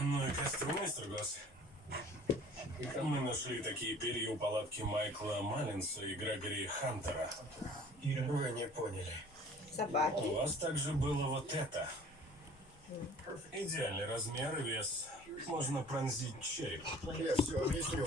Ну и костюм, мистер Госс. Мы нашли такие перья у палатки Майкла Маллинса и Грегори Хантера. Вы не поняли. У Собаки. вас также было вот это. Идеальный размер и вес. Можно пронзить череп. Я все объясню.